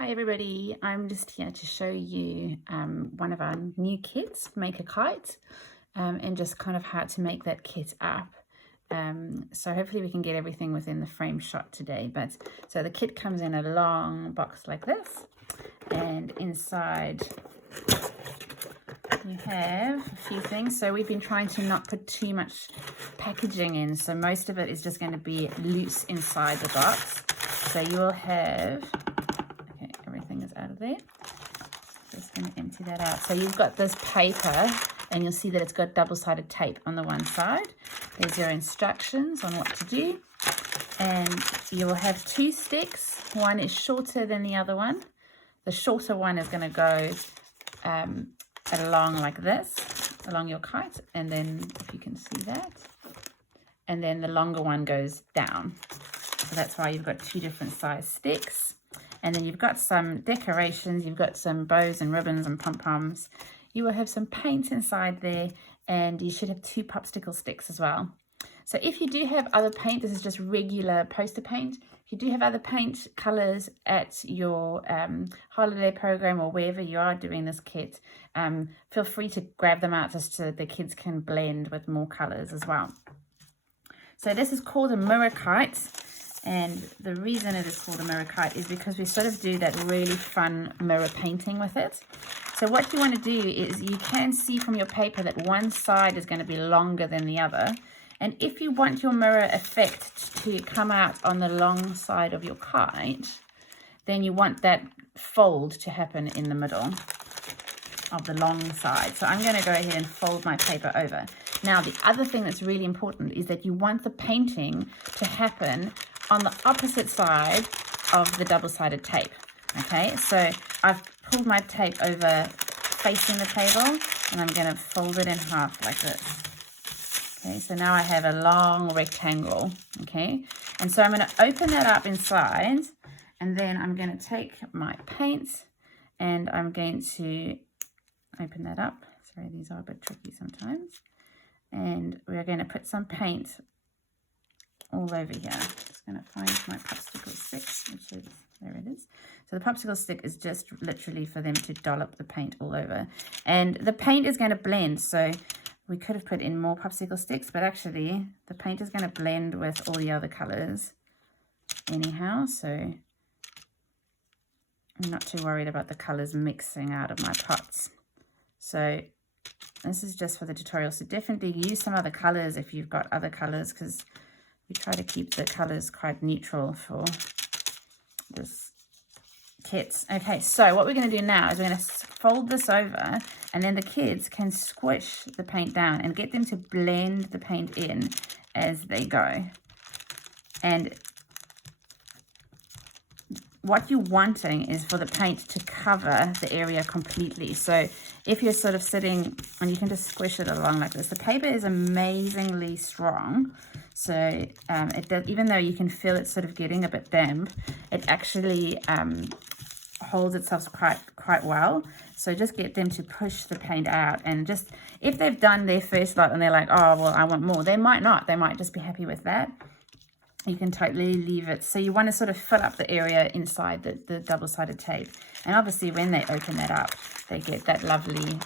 Hi everybody, I'm just here to show you one of our new kits, Make a Kite, and just kind of how to make that kit up. So hopefully we can get everything within the frame shot today. So the kit comes in a long box like this, and inside you have a few things. So we've been trying to not put too much packaging in, so most of it is just going to be loose inside the box. So you will have, okay, everything is out of there. Just going to empty that out. So you've got this paper, and you'll see that it's got double-sided tape on the one side. There's your instructions on what to do, and you will have two sticks. One is shorter than the other one. The shorter one is going to go along like this, along your kite, and then if you can see that, and then the longer one goes down. So that's why you've got two different size sticks. And then you've got some decorations, you've got some bows and ribbons and pom-poms. You will have some paint inside there, and you should have two popsicle sticks as well. So if you do have other paint, this is just regular poster paint. If you do have other paint colors at your holiday program or wherever you are doing this kit, feel free to grab them out just so the kids can blend with more colors as well. So this is called a mirror kite. And the reason it is called a mirror kite is because we sort of do that really fun mirror painting with it. So what you want to do is you can see from your paper that one side is going to be longer than the other. And if you want your mirror effect to come out on the long side of your kite, then you want that fold to happen in the middle of the long side. So I'm going to go ahead and fold my paper over. Now, the other thing that's really important is that you want the painting to happen on the opposite side of the double-sided tape. Okay, so I've pulled my tape over facing the table, and I'm going to fold it in half like this. Okay, so now I have a long rectangle. Okay, and so I'm going to open that up inside, and then I'm going to take my paint, and I'm going to open that up. Sorry, these are a bit tricky sometimes. And we're going to put some paint all over here. Just going to find my popsicle stick, which is, there it is. So the popsicle stick is just literally for them to dollop the paint all over. And the paint is going to blend, so we could have put in more popsicle sticks, but actually the paint is going to blend with all the other colors anyhow, so I'm not too worried about the colors mixing out of my pots. So this is just for the tutorial, so definitely use some other colors if you've got other colors, because we try to keep the colors quite neutral for this kit. Okay, so what we're going to do now is we're going to fold this over, and then the kids can squish the paint down and get them to blend the paint in as they go. And what you're wanting is for the paint to cover the area completely. So if you're sort of sitting, and you can just squish it along like this. The paper is amazingly strong. So it does, even though you can feel it sort of getting a bit damp, it actually holds itself quite well. So just get them to push the paint out, and just, if they've done their first lot and they're like, oh, well, I want more, they might not. They might just be happy with that. You can totally leave it. So you want to sort of fill up the area inside the double-sided tape. And obviously when they open that up, they get that lovely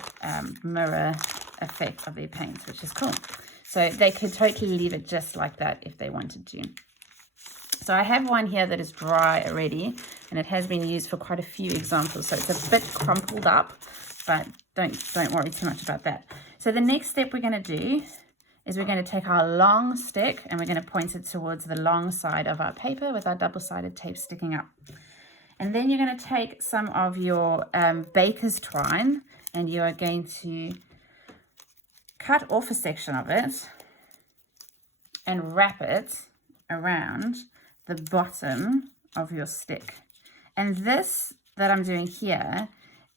mirror effect of their paint, which is cool. So they could totally leave it just like that if they wanted to. So I have one here that is dry already, and it has been used for quite a few examples. So it's a bit crumpled up, but don't worry too much about that. So the next step we're going to do is we're going to take our long stick, and we're going to point it towards the long side of our paper with our double-sided tape sticking up. And then you're going to take some of your baker's twine, and you are going to cut off a section of it and wrap it around the bottom of your stick. And this that I'm doing here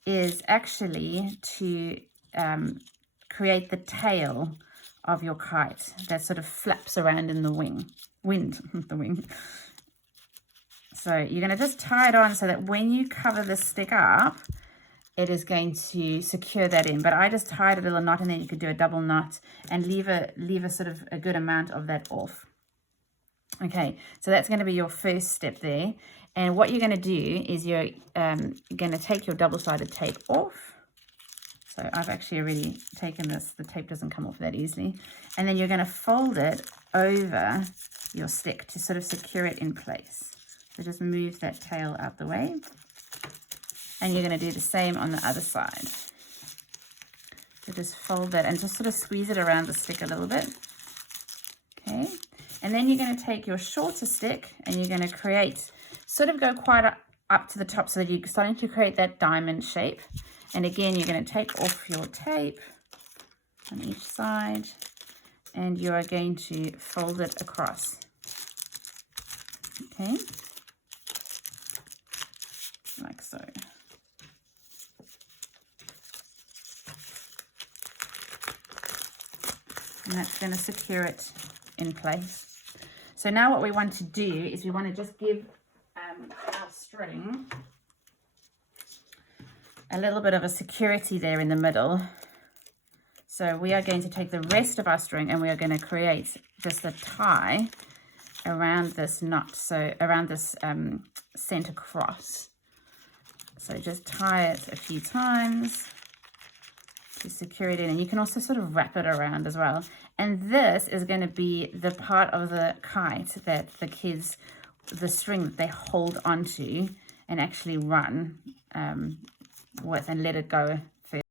is actually to create the tail of your kite that sort of flaps around in the wind. So you're going to just tie it on so that when you cover the stick up, it is going to secure that in. But I just tied a little knot, and then you could do a double knot and leave a sort of a good amount of that off. Okay, so that's going to be your first step there. And what you're going to do is you're going to take your double-sided tape off. So I've actually already taken this. The tape doesn't come off that easily. And then you're going to fold it over your stick to sort of secure it in place. So just move that tail out the way. And you're going to do the same on the other side. So just fold that and just sort of squeeze it around the stick a little bit. Okay. And then you're going to take your shorter stick and you're going to create, sort of go quite up to the top so that you're starting to create that diamond shape. And again, you're going to take off your tape on each side and you are going to fold it across. Okay. Like so. And that's going to secure it in place. So now what we want to do is we want to just give our string a little bit of a security there in the middle. So we are going to take the rest of our string and we are going to create just a tie around this knot, so around this center cross. So just tie it a few times to secure it in, and you can also sort of wrap it around as well. And this is going to be the part of the kite that the kids, the string that they hold onto and actually run with and let it go first.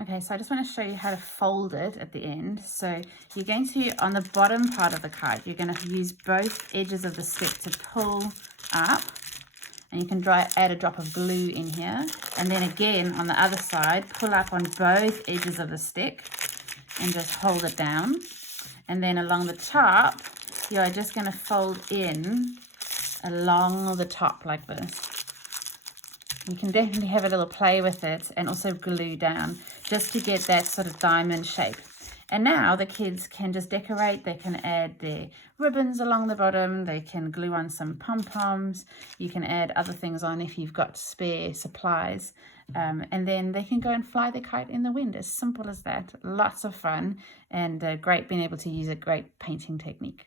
Okay, so I just want to show you how to fold it at the end. So you're going to, on the bottom part of the kite, you're going to use both edges of the stick to pull up. And you can add a drop of glue in here. And then again, on the other side, pull up on both edges of the stick and just hold it down. And then along the top, you are just going to fold in along the top like this. You can definitely have a little play with it and also glue down just to get that sort of diamond shape. And now the kids can just decorate. They can add their ribbons along the bottom. They can glue on some pom-poms. You can add other things on if you've got spare supplies. And then they can go and fly the kite in the wind. As simple as that. Lots of fun and great being able to use a great painting technique.